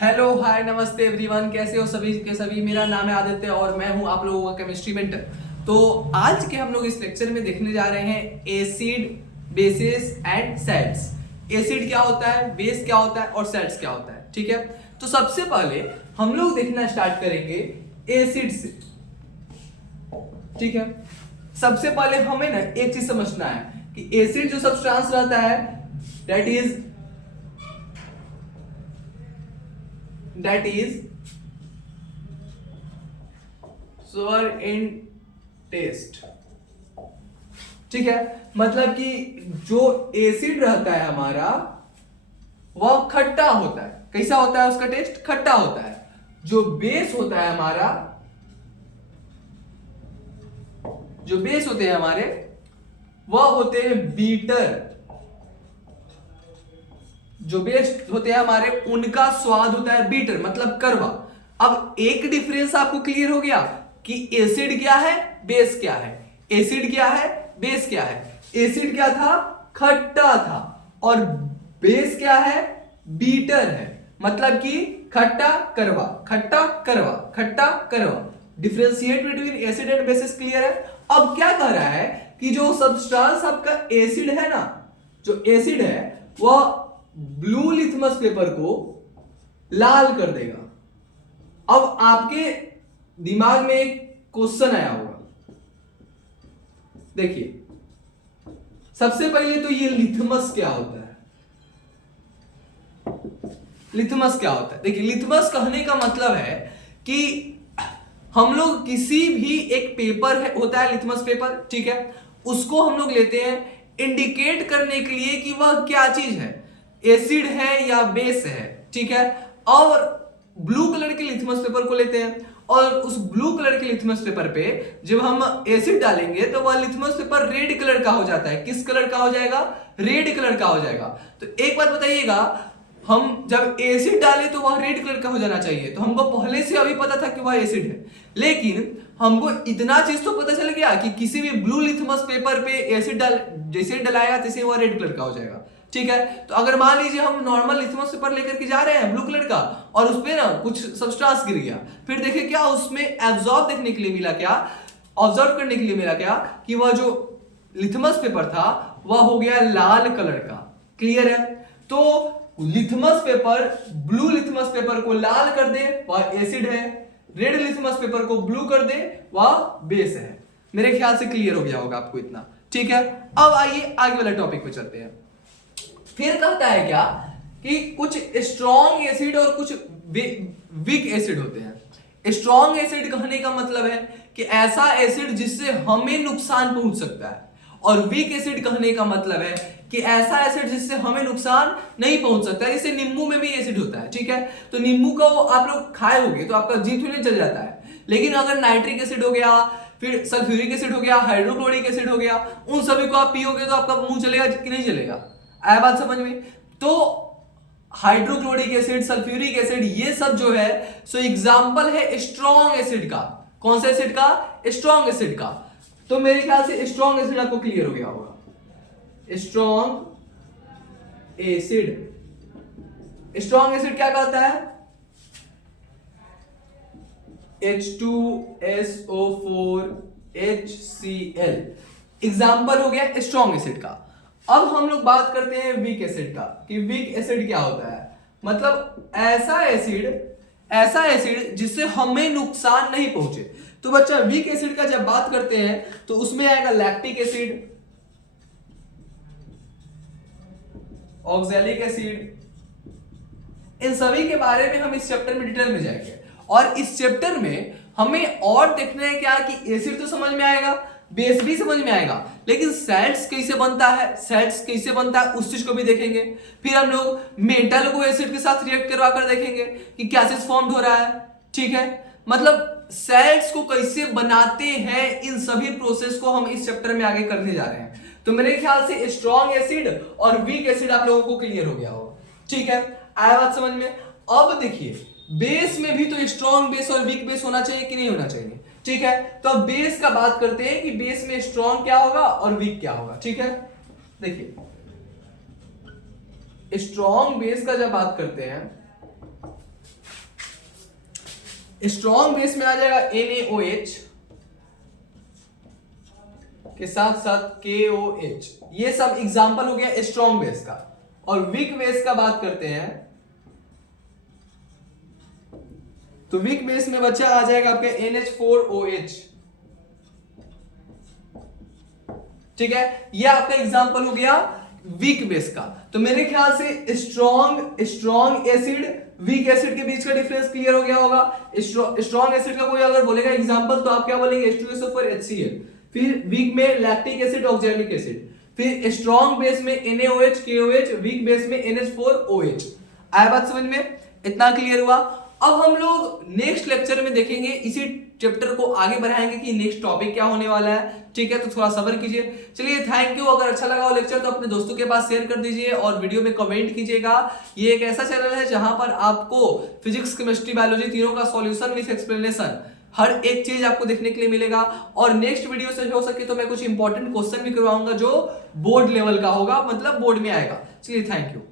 Hello hi नमस्ते everyone, कैसे हो सभी के सभी। मेरा नाम है आदित्य और मैं हूं आप लोगों का केमिस्ट्री मेंटर। तो आज के हम लोग इस लेक्चर में देखने जा रहे हैं एसिड, बेसिस एंड सैल्ट्स। एसिड क्या होता है, बेस क्या होता है और सैल्ट्स क्या होता है। ठीक है, तो सबसे पहले हम लोग देखना स्टार्ट करेंगे एसिड से। ठीक है, सबसे पहले हमें ना एक चीज समझना है कि एसिड जो सब्सटेंस रहता है that is sour in taste। ठीक है, मतलब कि जो एसिड रहता है हमारा वह खट्टा होता है। कैसा होता है उसका टेस्ट? खट्टा होता है। जो बेस होता है हमारा, जो बेस होते हैं हमारे वह होते हैं बीटर। जो बेस्ट होते हैं हमारे उनका स्वाद होता है बीटर, मतलब कड़वा। अब एक डिफरेंस आपको क्लियर हो गया कि एसिड क्या है, बेस क्या है। एसिड क्या है, बेस क्या है। एसिड क्या था? खट्टा था। और बेस क्या है? बीटर है, मतलब कि खट्टा कड़वा, खट्टा कड़वा, खट्टा कड़वा। Differentiate between acid and bases clear है। अब क्या कह रहा है कि जो सब्सटेंस आपका एसिड है ना, जो एसिड है वह ब्लू लिथमस पेपर को लाल कर देगा। अब आपके दिमाग में एक क्वेश्चन आया होगा, देखिए सबसे पहले तो ये लिथमस क्या होता है। लिथमस क्या होता है? देखिए लिथमस कहने का मतलब है कि हम लोग किसी भी एक पेपर है, होता है लिथमस पेपर, ठीक है, उसको हम लोग लेते हैं इंडिकेट करने के लिए कि वह क्या चीज है, एसिड है या बेस है। ठीक है, और ब्लू कलर के लिथमस पेपर को लेते हैं और उस ब्लू कलर के लिथमस पेपर पे जब हम एसिड डालेंगे तो वह लिथमस पेपर रेड कलर का हो जाता है। किस कलर का हो जाएगा? रेड कलर का हो जाएगा। तो एक बात बताइएगा, हम जब एसिड डाले तो वह रेड कलर का हो जाना चाहिए, तो हमको पहले से अभी पता था कि वह एसिड है, लेकिन हमको इतना चीज तो पता चल गया कि किसी भी ब्लू लिथमस पेपर पे एसिड डाल, जैसे डलाया तैसे वह रेड कलर का हो जाएगा। ठीक है, तो अगर मान लीजिए हम नॉर्मल लिथमस पेपर लेकर के जा रहे हैं ब्लू कलर का और उस पे ना कुछ सब्सटेंस गिर गया, फिर देखिए क्या उसमें एब्जॉर्ब देखने के लिए मिला, क्या ऑब्जर्व करने के लिए मिला, क्या कि वह जो लिथमस पेपर था वह हो गया लाल कलर का। क्लियर है? तो litmus paper, blue litmus paper को लाल कर दे वह एसिड है, रेड लिथमस पेपर को ब्लू कर दे वह बेस है। मेरे ख्याल से क्लियर हो गया होगा आपको इतना। ठीक है, अब आइए आगे वाले टॉपिक पे चलते हैं। फिर कहता है क्या कि कुछ स्ट्रॉन्ग एसिड और कुछ वीक एसिड होते हैं। स्ट्रॉन्ग एसिड कहने का मतलब है कि ऐसा एसिड जिससे हमें नुकसान पहुंच सकता है, और वीक एसिड कहने का मतलब है कि ऐसा एसिड जिससे हमें नुकसान नहीं पहुंच सकता है। जैसे नींबू में भी एसिड होता है। ठीक है, तो नींबू को आप लोग खाए होंगे तो आपका जीभ थोड़ी जल जाता है, लेकिन अगर नाइट्रिक एसिड हो गया, फिर सल्फ्यूरिक एसिड हो गया, हाइड्रोक्लोरिक एसिड हो गया, उन सभी को आप पियोगे तो आपका मुंह चलेगा कि नहीं चलेगा? आया बात समझ में? तो हाइड्रोक्लोरिक एसिड, सल्फ्यूरिक एसिड, ये सब जो है सो एग्जांपल है स्ट्रॉन्ग एसिड का। कौन से एसिड का? स्ट्रॉन्ग एसिड का। तो मेरे ख्याल से स्ट्रॉन्ग एसिड आपको क्लियर हो गया होगा। स्ट्रॉन्ग एसिड, स्ट्रॉन्ग एसिड क्या कहता है? H2SO4 HCl एग्जाम्पल हो गया स्ट्रॉन्ग एसिड का। अब हम लोग बात करते हैं वीक एसिड का, कि वीक एसिड क्या होता है। मतलब ऐसा एसिड जिससे हमें नुकसान नहीं पहुंचे। तो बच्चा वीक एसिड का जब बात करते हैं तो उसमें आएगा लैक्टिक एसिड, ऑक्सैलिक एसिड। इन सभी के बारे में हम इस चैप्टर में डिटेल में जाएंगे, और इस चैप्टर में हमें और देखना है क्या कि एसिड तो समझ में आएगा, बेस भी समझ में आएगा, लेकिन सैल्ट्स कैसे बनता है, सैल्ट्स कैसे बनता है उस चीज को भी देखेंगे। फिर हम लोग मेटल को एसिड के साथ रिएक्ट करवा कर देखेंगे कि क्या चीज फॉर्म हो रहा है। ठीक है, मतलब सैल्ट्स को कैसे बनाते हैं, इन सभी प्रोसेस को हम इस चैप्टर में आगे करने जा रहे हैं। तो मेरे ख्याल से स्ट्रॉन्ग एसिड और वीक एसिड आप लोगों को क्लियर हो गया होगा। ठीक है, आया बात समझ में? अब देखिए बेस में भी तो स्ट्रॉन्ग बेस और वीक बेस होना चाहिए कि नहीं होना चाहिए? ठीक है, तो अब बेस का बात करते हैं कि बेस में स्ट्रॉन्ग क्या होगा और वीक क्या होगा। ठीक है, देखिए स्ट्रॉन्ग बेस का जब बात करते हैं स्ट्रॉन्ग बेस में आ जाएगा NaOH के साथ साथ KOH। ये सब एग्जांपल हो गया स्ट्रॉन्ग बेस का। और वीक बेस का बात करते हैं तो वीक बेस में बच्चा आ जाएगा आपके NH4OH। ठीक है, ये आपका एग्जांपल हो गया वीक बेस का। तो मेरे ख्याल से स्ट्रॉन्ग एसिड वीक एसिड के बीच का डिफरेंस क्लियर हो गया होगा। स्ट्रॉन्ग एसिड का कोई अगर बोलेगा एग्जांपल तो आप क्या बोलेंगे H2SO4 HCl। फिर वीक में लैक्टिक एसिड ऑक्सैलिक एसिड। फिर स्ट्रॉन्ग बेस में NaOH KOH, वीक बेस में NH4OH। आया बात समझ में? इतना क्लियर हुआ। अब हम लोग नेक्स्ट लेक्चर में देखेंगे, इसी चैप्टर को आगे बढ़ाएंगे कि नेक्स्ट टॉपिक क्या होने वाला है। ठीक है, तो थोड़ा सब्र कीजिए। चलिए, थैंक यू। अगर अच्छा लगा हो लेक्चर तो अपने दोस्तों के पास शेयर कर दीजिए और वीडियो में कमेंट कीजिएगा। ये एक ऐसा चैनल है जहां पर आपको फिजिक्स केमिस्ट्री बायोलॉजी तीनों का सॉल्यूशन विद एक्सप्लेनेशन हर एक चीज आपको देखने के लिए मिलेगा। और नेक्स्ट वीडियो से हो सके तो मैं कुछ इंपॉर्टेंट क्वेश्चन भी करवाऊंगा जो बोर्ड लेवल का होगा, मतलब बोर्ड में आएगा। चलिए, थैंक यू।